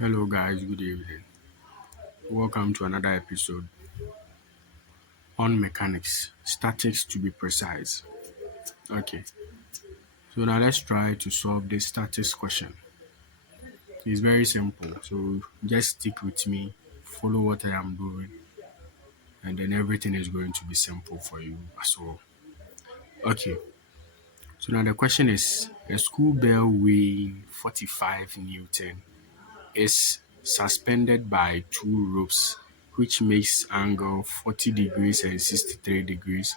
Hello, guys. Good evening. Welcome to another episode on mechanics, statics to be precise. Okay, so now let's try to solve this statics question. It's very simple, so just stick with me, follow what I am doing, and then everything is going to be simple for you as well. Okay, so now the question is a school bell weighing 45 Newton is suspended by two ropes which makes angle 40 degrees and 63 degrees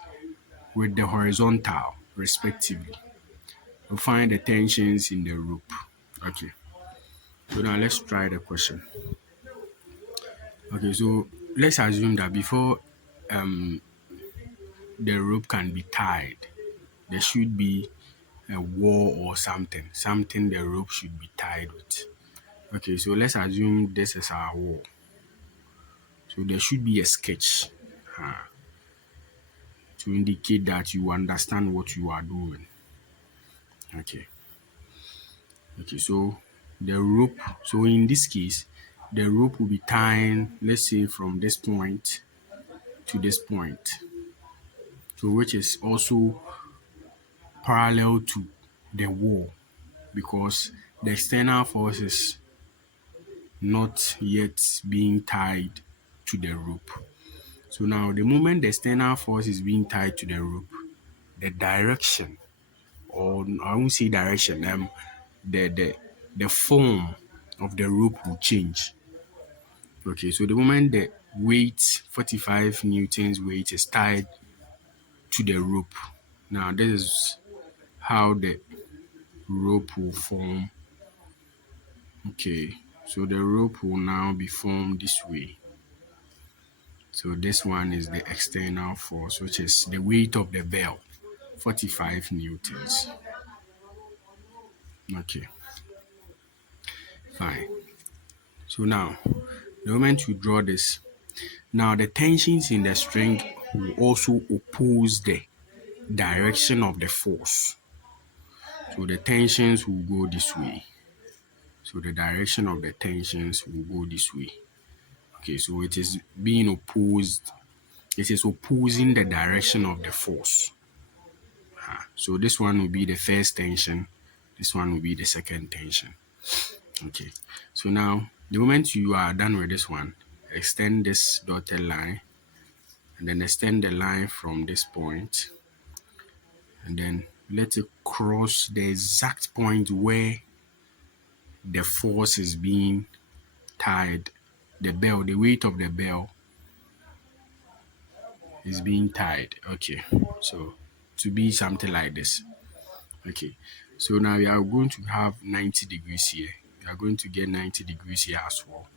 with the horizontal respectively. We find the tensions in the rope. Okay, so now let's try the question. Okay, so let's assume that before the rope can be tied, there should be a wall or something the rope should be tied with. Okay, so let's assume this is our wall. So there should be a sketch to indicate that you understand what you are doing. Okay. Okay, so the rope, so in this case, the rope will be tying, let's say, from this point to this point. So which is also parallel to the wall because the external force is not yet being tied to the rope. So now the moment the external force is being tied to the rope, the direction, or I won't say direction, the the the form of the rope will change. Okay, so the moment the weight, 45 newtons weight, is tied to the rope, now this is how the rope will form. Okay, so the rope will now be formed this way. So this one is the external force, which is the weight of the bell, 45 newtons. Okay, fine. So now, the moment you draw this, now the tensions in the string will also oppose the direction of the force. So the tensions will go this way. So the direction of the tensions will go this way. Okay, so it is being opposed. It is opposing the direction of the force. So this one will be the first tension. This one will be the second tension. Okay, so now the moment you are done with this one, extend this dotted line and then extend the line from this point and then let it cross the exact point where the force is being tied. The bell, the weight of the bell is being tied. Okay, so to be something like this. Okay, so now we are going to have 90 degrees here. We are going to get 90 degrees here as well.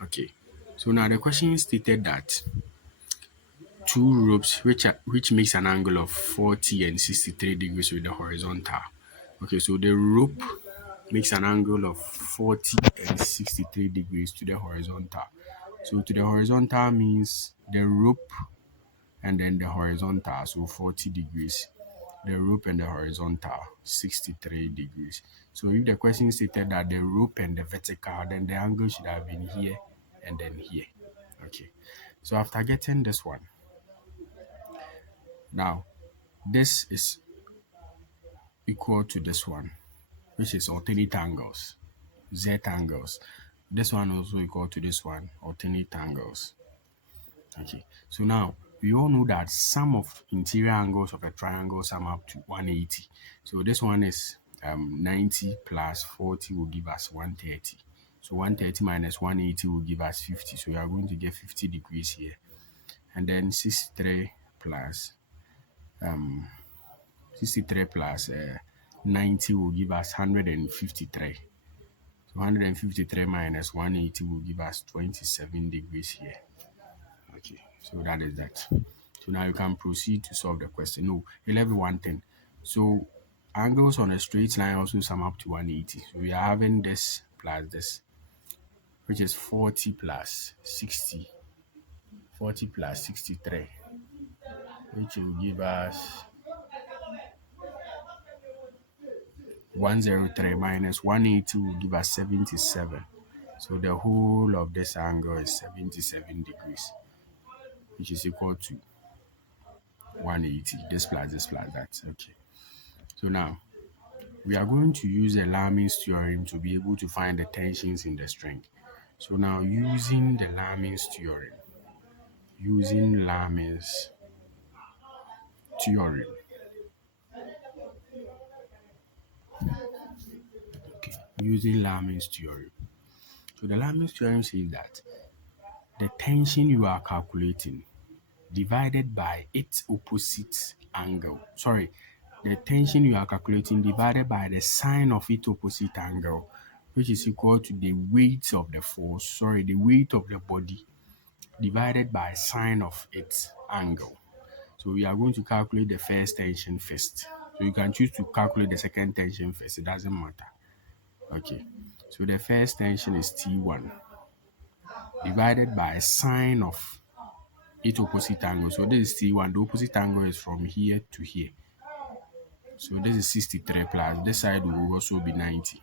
Okay, so now the question stated that two ropes which makes an angle of 40 and 63 degrees with the horizontal. Okay, so the rope makes an angle of 40 and 63 degrees to the horizontal. So to the horizontal means the rope and then the horizontal, so 40 degrees. The rope and the horizontal, 63 degrees. So if the question stated that the rope and the vertical, then the angle should have been here and then here. Okay. So after getting this one, now this is equal to this one, which is alternate angles, Z angles. This one also equal to this one, alternate angles. Okay, so now we all know that sum of interior angles of a triangle sum up to 180. So this one is 90 plus 40 will give us 130. So 130 minus 180 will give us 50. So we are going to get 50 degrees here. And then 63 plus 90 will give us 153. So 153 minus 180 will give us 27 degrees here. Okay, so that is that. So now you can proceed to solve the question. No, 11 110. So angles on a straight line also sum up to 180. So we are having this plus this, which is 40 plus 60. 40 plus 63, which will give us 103 minus 180 will give us 77. So the whole of this angle is 77 degrees, which is equal to 180. This plus that. Okay. So now we are going to use a Lami's theorem to be able to find the tensions in the string. So now using the Lami's theorem, using Lami's theorem, okay, using Lami's theorem. So the Lami's theorem says that the tension you are calculating divided by its opposite angle. Sorry, the tension you are calculating divided by the sine of its opposite angle, which is equal to the weight of the force, the weight of the body divided by sine of its angle. So we are going to calculate the first tension first. So you can choose to calculate the second tension first. It doesn't matter. Okay. So the first tension is T1 divided by sine of its opposite angle. So this is T1. The opposite angle is from here to here. So this is 63 plus. This side will also be 90.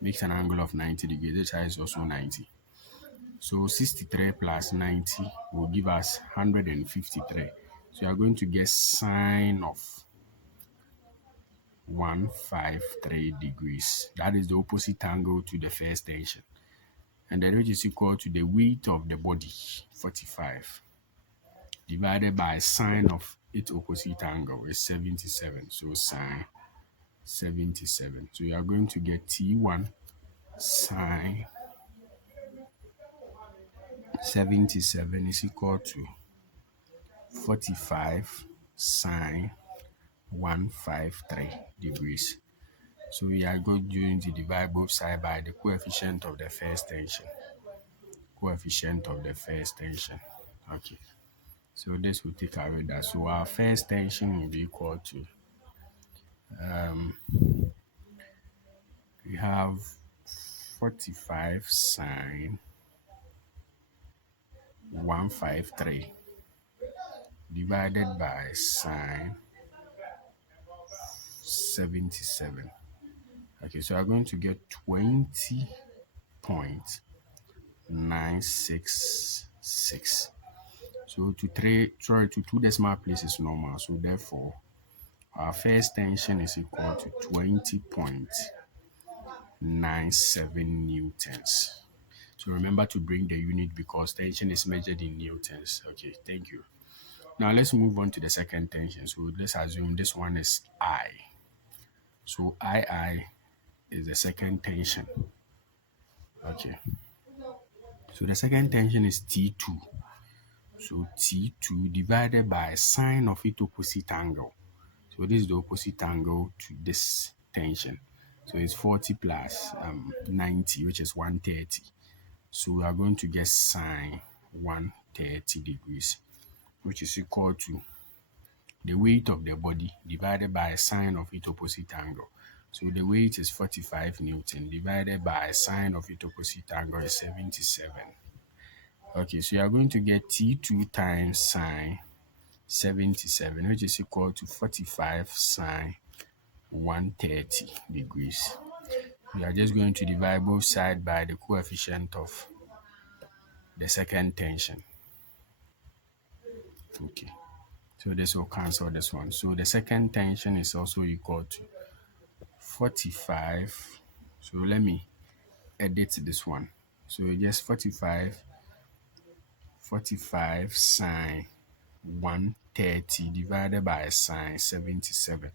Makes an angle of 90 degrees. This side is also 90. So 63 plus 90 will give us 153. So you are going to get sine of 153 degrees. That is the opposite angle to the first tension. And then which is equal to the weight of the body, 45, divided by sine of its opposite angle is 77. So sine 77. So you are going to get T1 sine 77 is equal to 45 sine 153 degrees. So we are going to divide both sides by the coefficient of the first tension. Coefficient of the first tension. Okay. So this will take away that. So our first tension will be equal to we have 45 sine 153 divided by sine 77. Okay, so I'm going to get 20.966. So to two decimal places normal. So therefore, our first tension is equal to 20.97 newtons. So remember to bring the unit because tension is measured in newtons. Okay, thank you. Now let's move on to the second tension. So let's assume this one is I. So II is the second tension. Okay. So the second tension is T2. So T2 divided by sine of its opposite angle. So this is the opposite angle to this tension. So it's 40 plus 90, which is 130. So we are going to get sine 130 degrees, which is equal to the weight of the body divided by sine of its opposite angle. So the weight is 45 Newton divided by sine of its opposite angle is 77. Okay, so you are going to get T2 times sine 77, which is equal to 45 sine 130 degrees. We are just going to divide both sides by the coefficient of the second tension. Okay, so this will cancel this one. So the second tension is also equal to 45. So let me edit this one. So just 45 sine 130 divided by sine 77.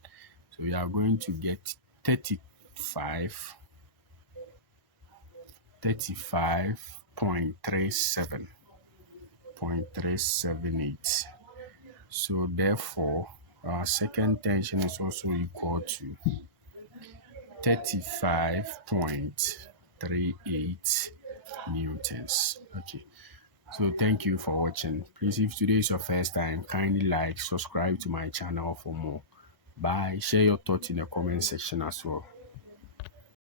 So we are going to get 35.38. So therefore, our second tension is also equal to 35.38 newtons. Okay. So thank you for watching. Please, if today is your first time, kindly like, subscribe to my channel for more. Bye. Share your thoughts in the comment section as well.